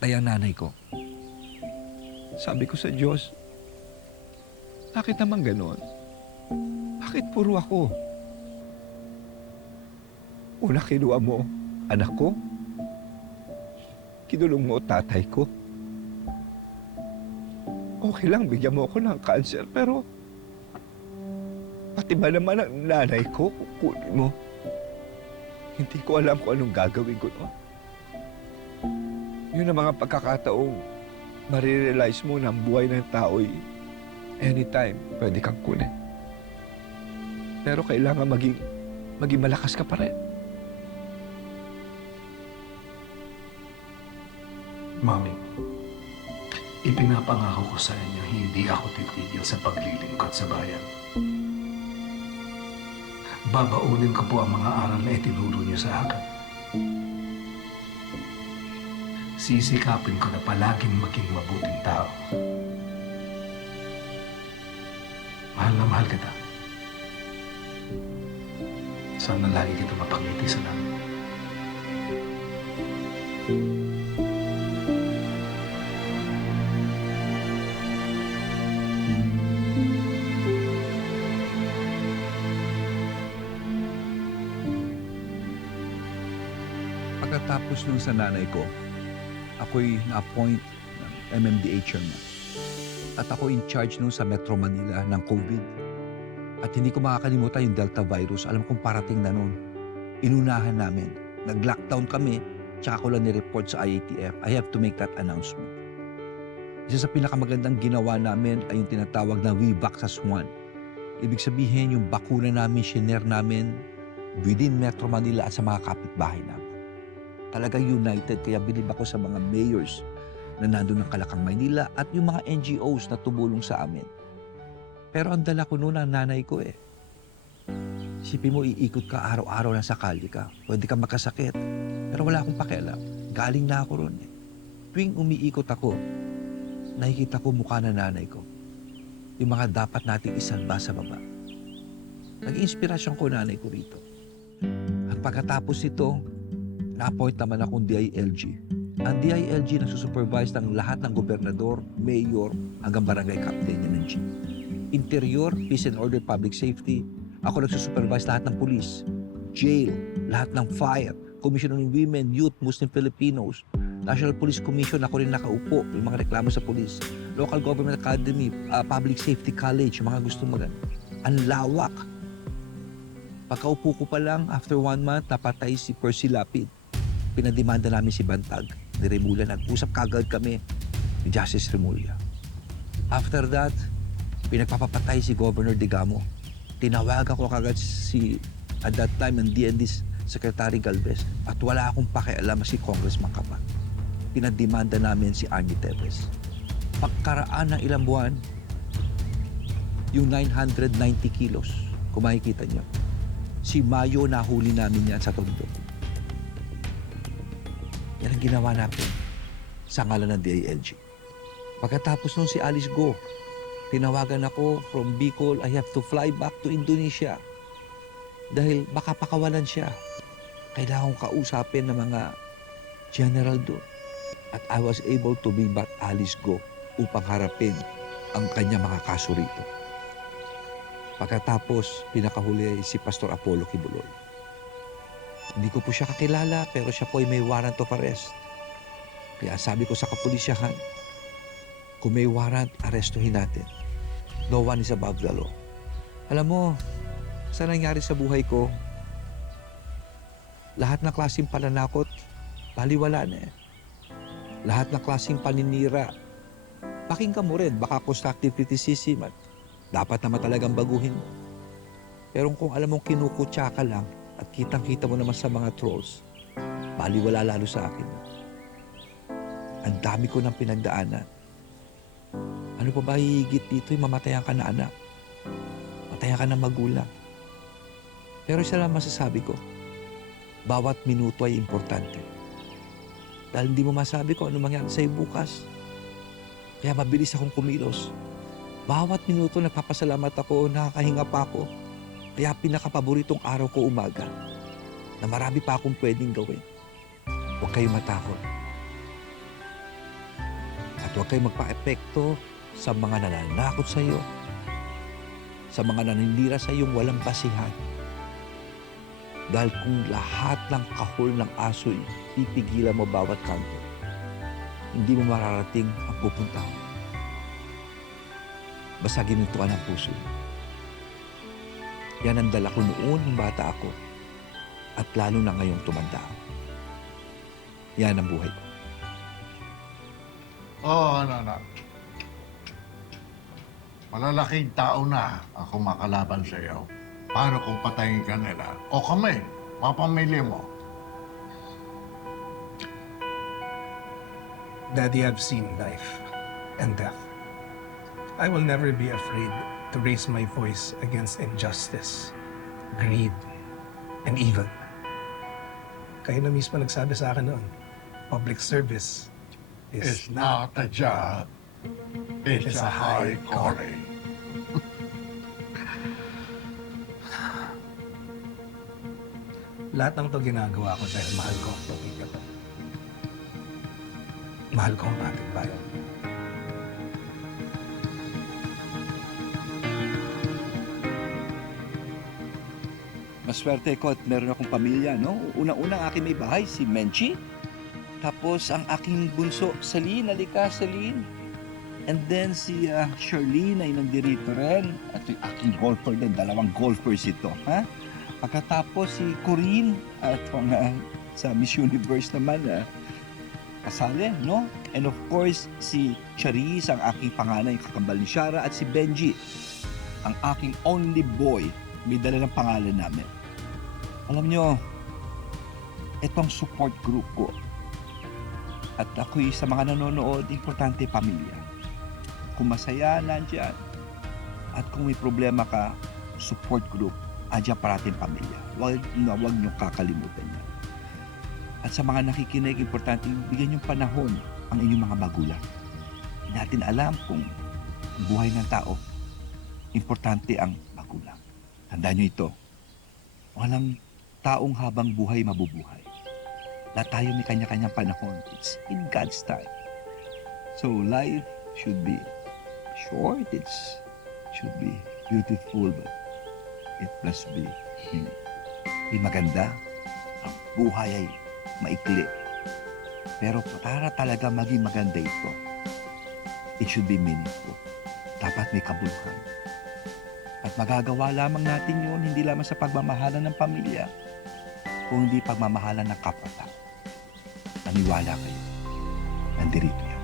namatay ang nanay ko. Sabi ko sa Diyos, bakit naman ganon? Bakit puro ako? Una kinuha mo, anak ko. Kinulong mo tatay ko. Okay lang, bigyan mo ako ng cancer, pero pati ba naman ang nanay ko, kukunin mo. Hindi ko alam kung anong gagawin ko noon. Yun ang mga pagkakataong marirealize mo na ang buhay ng tao'y anytime pwede kang kunin. Pero kailangan maging, maging malakas ka pa rin. Mami, ipinapangako ko sa inyo hindi ako titigil sa paglilingkod sa bayan. Babaunin ko po ang mga aral na itinuro niyo sa akin. Sisikapin ko na palaging maging mabuting tao. Mahal na mahal kita. Sana lagi kita mapangiti sa langit. Pagkatapos nung sa nanay ko, ako'y na-appoint ng MMDA chairman. At ako in charge nung sa Metro Manila ng COVID. At hindi ko makakalimutan yung Delta virus. Alam kong parating na noon. Inunahan namin. Nag-lockdown kami, tsaka ko lang ni-report sa IATF. I have to make that announcement. Isa sa pinakamagandang ginawa namin ay yung tinatawag na We Vaxas One. Ibig sabihin, yung bakuna namin, shiner namin within Metro Manila at sa mga kapitbahay namin talagang united. Kaya bilib ako sa mga mayors na nandun ng Kalakang Maynila at yung mga NGOs na tumulong sa amin. Pero ang dala ko noon ang nanay ko eh. Sipin mo, iikot ka araw-araw na sakali ka. Pwede ka magkasakit. Pero wala akong pakialam. Galing na ako ron eh. Tuwing umiikot ako, nakikita ko mukha na nanay ko. Yung mga dapat nating isalba sa baba. Nag-inspirasyon ko nanay ko rito. At pagkatapos ito, na-appoint naman akong DILG. Ang DILG nagsusupervise ng lahat ng gobernador, mayor, hanggang barangay captain yan ng. Interior, Peace and Order, Public Safety. Ako nagsusupervise lahat ng police, jail, lahat ng fire, Commission on Women, Youth, Muslim Filipinos, National Police Commission, ako rin nakaupo, yung mga reklamo sa police, Local Government Academy, ah, Public Safety College, mga gustong mag Ang lawak. Pagkaupo ko pa lang, after one month, napatay si Percy Lapid pinademanda namin si Bantag ni Remulla. Nag-usap kagad kami ni Justice Remulla. After that, pinagpapapatay si Governor Digamo. Tinawagan ko kagad si, at that time, ang DND's Secretary Galvez at wala akong pakialam si Congressman Kapa. Pinademanda namin si Arnie Tevez. Pagkaraan ng ilang buwan, yung 990 kilos, kung makikita nyo, si Mayo nahuli namin yan sa Tondo. Yan ang ginawa natin sa ngalan ng DILG. Pagkatapos nung si Alice Go, tinawagan ako from Bicol, I have to fly back to Indonesia. Dahil baka pakawalan siya. Kailangan kong kausapin ng mga general doon. At I was able to bring back Alice Go upang harapin ang kanya mga kaso rito. Pagkatapos, pinakahuli si Pastor Apollo Kibuloy. Hindi ko po siya kakilala pero siya po ay may warrant of arrest. Kaya sabi ko sa kapulisyahan, kung may warrant, arestuhin natin. No one is above the law. Alam mo, sa nangyari sa buhay ko, lahat ng klaseng pananakot, baliwala na eh. Lahat ng klaseng paninira, pakinggan mo rin, baka constructive criticism at dapat naman talagang baguhin. Pero kung alam mong kinukutya ka lang, at kitang-kita mo naman sa mga trolls, baliwala lalo sa akin. Ang dami ko ng pinagdaanan. Ano pa ba hihigit dito yung mamatayan ka na anak? Matayan ka na magulang. Pero isa lang masasabi ko, bawat minuto ay importante. Dahil hindi mo masabi kung ano mangyari sa'yo bukas. Kaya mabilis akong kumilos. Bawat minuto nagpapasalamat ako, nakakahinga pa ako. Kaya pinakapaboritong araw ko umaga na marami pa akong pwedeng gawin. Huwag kayong matakot. At huwag kayong magpa-epekto sa mga nananakot sa iyo, sa mga naninira sa iyong walang basihan. Dahil kung lahat ng kahol ng aso'y pipigilan mo bawat kanto, hindi mo mararating ang pupuntahan. Basta ginintuan ang puso. Yan ang dala ko noon nung bata ako at lalo na ngayong tumanda ako. Yan ang buhay ko. Oo, ano, ano. Malalaking tao na ako makalaban sa iyo. Paano kung patayin ka nila? O kami, mga pamilya mo. Daddy, I've seen life and death. I will never be afraid to raise my voice against injustice, greed, and evil. Kayo na mismo nagsabi sa akin noon, public service is It's not a job. It's, It's a a high calling. Lahat ng to ginagawa ko dahil mahal ko ang pamilya ko. Mahal ko ang ating bayan. Maswerte ko at meron akong pamilya, no? Una-una ang aking may bahay, si Menchi. Tapos ang aking bunso, Celine, alika, Celine. And then si uh, Charlene ay nandirito rin. At yung aking golfer din, dalawang golfers ito, ha? Pagkatapos si Corinne, at uh, sa Miss Universe naman, uh, kasali, no? And of course, si Charis, ang aking panganay, kakambal ni Shara, at si Benji, ang aking only boy, may dala ng pangalan namin. Alam nyo, itong support group ko, at ako'y sa mga nanonood, importante pamilya. Kung masaya, nandyan. At kung may problema ka, support group, andyan parating pamilya. Huwag, na, huwag nyo kakalimutan yan. At sa mga nakikinig, importante bigyan yung panahon ang inyong mga magulang. Hindi natin alam kung buhay ng tao, importante ang magulang. Tandaan nyo ito, walang taong habang buhay mabubuhay. Lahat tayo may kanya-kanyang panahon. It's in God's time. So life should be short. It's should be beautiful, but it must be hmm, be maganda. Ang buhay ay maikli. Pero para talaga maging maganda ito, it should be meaningful. Dapat may kabuluhan. At magagawa lamang natin yun hindi lamang sa pagmamahalan ng pamilya, kundi pagmamahalan ng kapwa. Naniwala kayo. Nandirito yan.